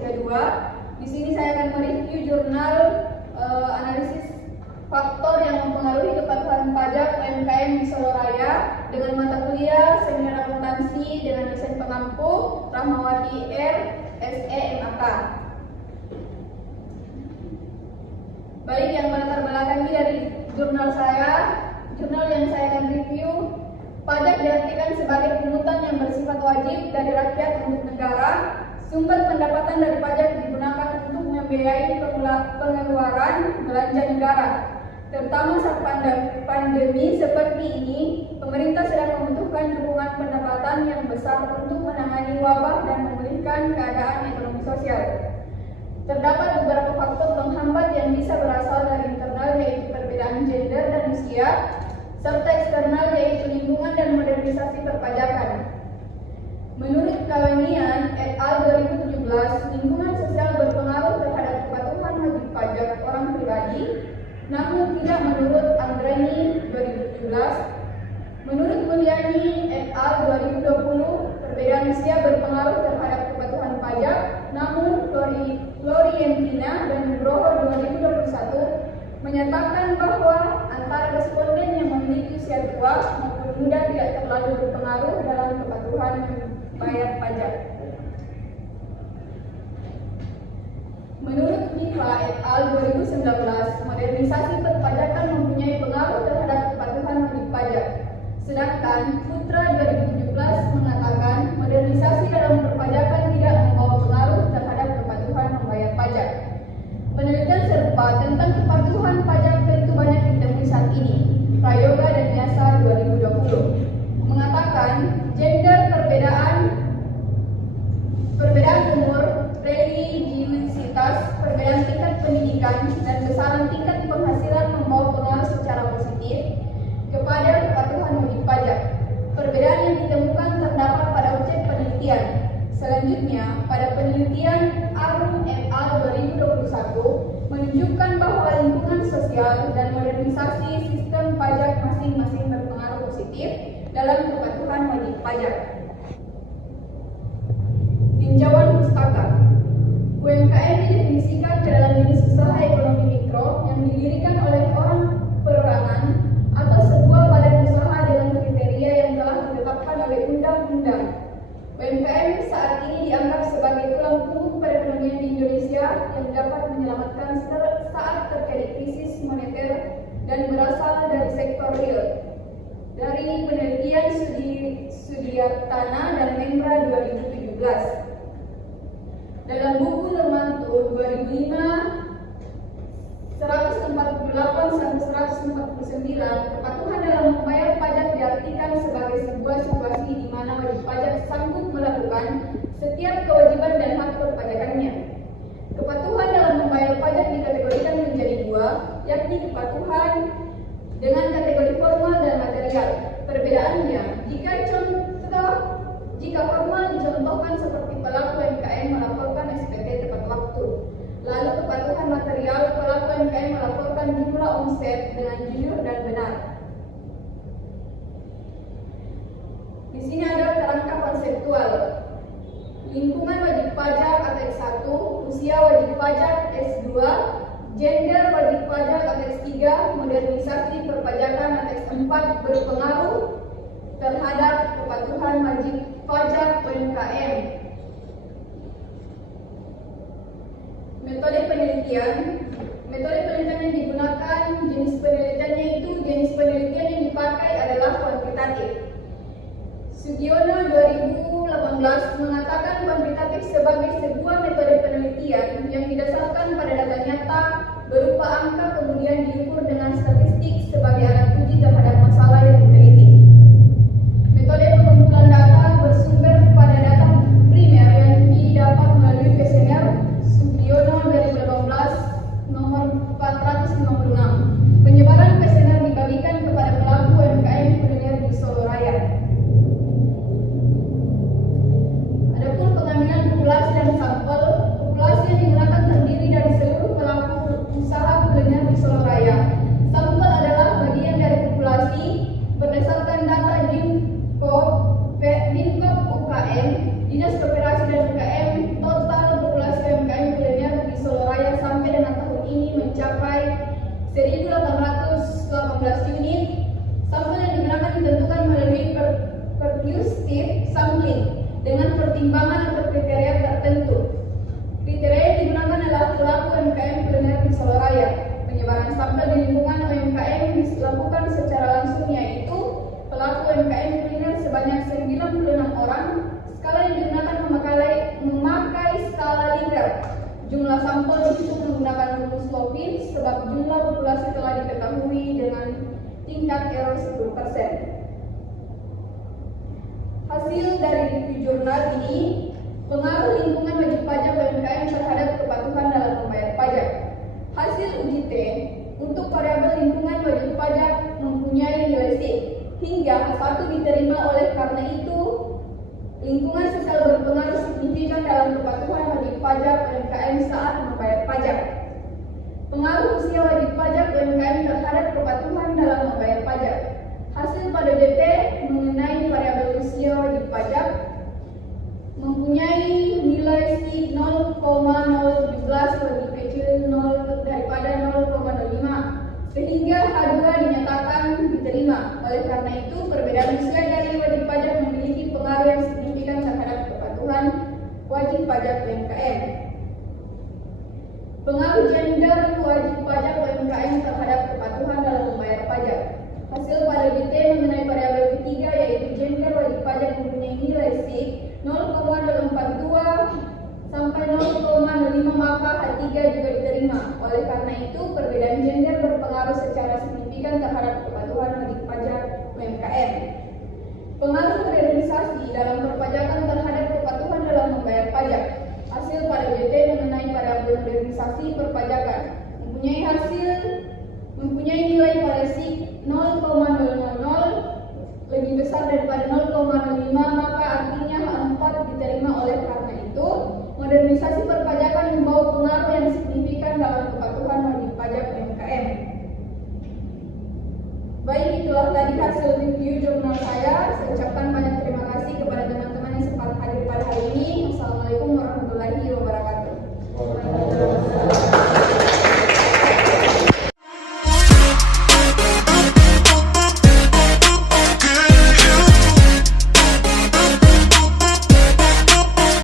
Fisika 2. Di sini saya akan mereview jurnal analisis faktor yang mempengaruhi kepatuhan pajak UMKM di Solo Raya dengan mata kuliah seminar akuntansi dengan dosen pengampu Rahmawati R. SE MAK. Baik, yang melatar belakangi dari jurnal yang saya akan review, pajak diartikan sebagai pungutan yang bersifat wajib dari rakyat untuk negara. Sumber pendapatan dari pajak digunakan untuk membiayai pengeluaran belanja negara. Terutama saat pandemi seperti ini, pemerintah sedang membutuhkan dukungan pendapatan yang besar untuk menangani wabah dan memulihkan keadaan ekonomi sosial. Terdapat beberapa faktor penghambat yang bisa berasal dari internal, yaitu perbedaan gender dan usia, serta eksternal, yaitu lingkungan dan modernisasi perpajakan. Menurut Kawanian et al. 2017, lingkungan sosial berpengaruh terhadap kepatuhan wajib pajak orang pribadi, namun tidak menurut Andrani 2017. Menurut Mulyani et al. 2020, perbedaan usia berpengaruh terhadap kepatuhan pajak, namun Florientina dan Nugroho 2021 menyatakan bahwa antara responden yang memiliki usia tua maupun muda tidak terlalu berpengaruh dalam kepatuhan bayar pajak. Menurut Miva et al. 2019, modernisasi perpajakan mempunyai pengaruh terhadap kepatuhan wajib pajak. Sedangkan Putra 2017 mengatakan modernisasi dalam perpajakan tidak membawa pengaruh terhadap kepatuhan membayar pajak. Penelitian serupa tentang kepatuhan pajak tentu banyak ditemui saat ini. Prayoga dan Yasa 2020 mengatakan gender, perbedaan umur, religiusitas, perbedaan tingkat pendidikan, dan besaran tingkat penghasilan membawa pengaruh secara positif kepada kepatuhan wajib pajak. Perbedaan yang ditemukan terdapat pada objek penelitian. Selanjutnya, pada penelitian Arum et al. 2021 menunjukkan bahwa lingkungan sosial dan modernisasi sistem pajak masing-masing berpengaruh positif dalam kepatuhan wajib pajak. Tinjauan pustaka. UMKM didefinisikan ke dalam jenis usaha ekonomi mikro yang didirikan oleh orang perorangan atau sebuah badan usaha dengan kriteria yang telah ditetapkan oleh undang-undang. UMKM saat ini dianggap sebagai tulang punggung perekonomian di Indonesia yang dapat menyelamatkan saat terjadi krisis moneter dan berasal dari sektor real. Dari penelitian Sudiartana dan Mendra 2017. Dalam buku Lemanto 2005 148-149, kepatuhan dalam membayar pajak diartikan sebagai sebuah situasi di mana wajib pajak sanggup melakukan setiap kewajiban dan hak perpajakannya. Kepatuhan dalam membayar pajak dikategorikan menjadi dua, yakni kepatuhan dengan kategori formal dan material. Perbedaannya, jika formal dicontohkan seperti pelaku UMKM melaporkan SPT tepat waktu. Lalu kepatuhan material, pelaku UMKM melaporkan jumlah omset dengan jujur dan benar. Di sini ada kerangka konseptual. Lingkungan wajib pajak atau S1, usia wajib pajak S2, gender wajib pajak atau S3, modernisasi perpajakan atau S4 berpengaruh terhadap kepatuhan wajib pajak UMKM. Metode penelitian yang digunakan, jenis penelitian yang dipakai adalah kuantitatif. Sugiono 2018 mengatakan kuantitatif sebagai sebuah metode penelitian yang didasarkan pada data nyata berupa angka kemudian diukur dengan statistik sebagai alat uji terhadap masalah yang diteliti. Metode pengumpulan data bersumber pada data primer yang didapat melalui kuesioner Sugiono 2018 nomor 456. Penyebaran kuesioner dibagikan kepada pelaku UMKM kuliner di Solo Raya. Adapun pengambilan populasi dan sampel 1.818 unit. Sampel yang digunakan ditentukan melalui percussive sampling dengan pertimbangan atau kriteria tertentu. Kriteria yang digunakan adalah pelaku UMKM kuliner di Solo Raya. Penyebaran sampel di lingkungan UMKM dilakukan secara langsung, yaitu pelaku UMKM kuliner sebanyak 96 orang. Skala yang digunakan memakai skala liter. Jumlah sampel dihitung menggunakan rumus Lovin sebab jumlah populasi telah diketahui dengan tingkat error 10%. Hasil dari review jurnal ini, pengaruh lingkungan wajib pajak UMKM terhadap kepatuhan dalam membayar pajak. Hasil uji T untuk variabel lingkungan wajib pajak mempunyai nilai C hingga 1 diterima. Oleh karena itu, lingkungan sosial berpengaruh signifikan dalam kepatuhan wajib pajak UMKM saat membayar pajak. Pengaruh usia wajib pajak UMKM terhadap kepatuhan dalam membayar pajak. Hasil pada JT mengenai variabel usia wajib pajak mempunyai nilai C 0,017 lebih kecil daripada 0,05 sehingga H2 dinyatakan diterima. Oleh karena itu, perbedaan usia dari wajib pajak memiliki pengaruh yang signifikan terhadap kepatuhan wajib pajak UMKM. Pengaruh gender wajib pajak UMKM terhadap kepatuhan dalam membayar pajak. Hasil pada JT mengenai variabel ketiga, yaitu gender wajib pajak mempunyai nilai C 0,042 sampai 0,05, maka H3 juga diterima. Oleh karena itu, perbedaan gender berpengaruh secara signifikan terhadap kepatuhan wajib pajak UMKM. Pengaruh modernisasi dalam perpajakan terhadap kepatuhan dalam membayar pajak. Hasil pada JT mengenai variabel modernisasi perpajakan mempunyai nilai pada C 0,000 lebih besar daripada 0,05, maka artinya H4 diterima. Oleh karena itu, modernisasi perpajakan membawa pengaruh yang signifikan dalam kepatuhan wajib pajak UMKM. Baik, itulah tadi hasil review jurnal saya.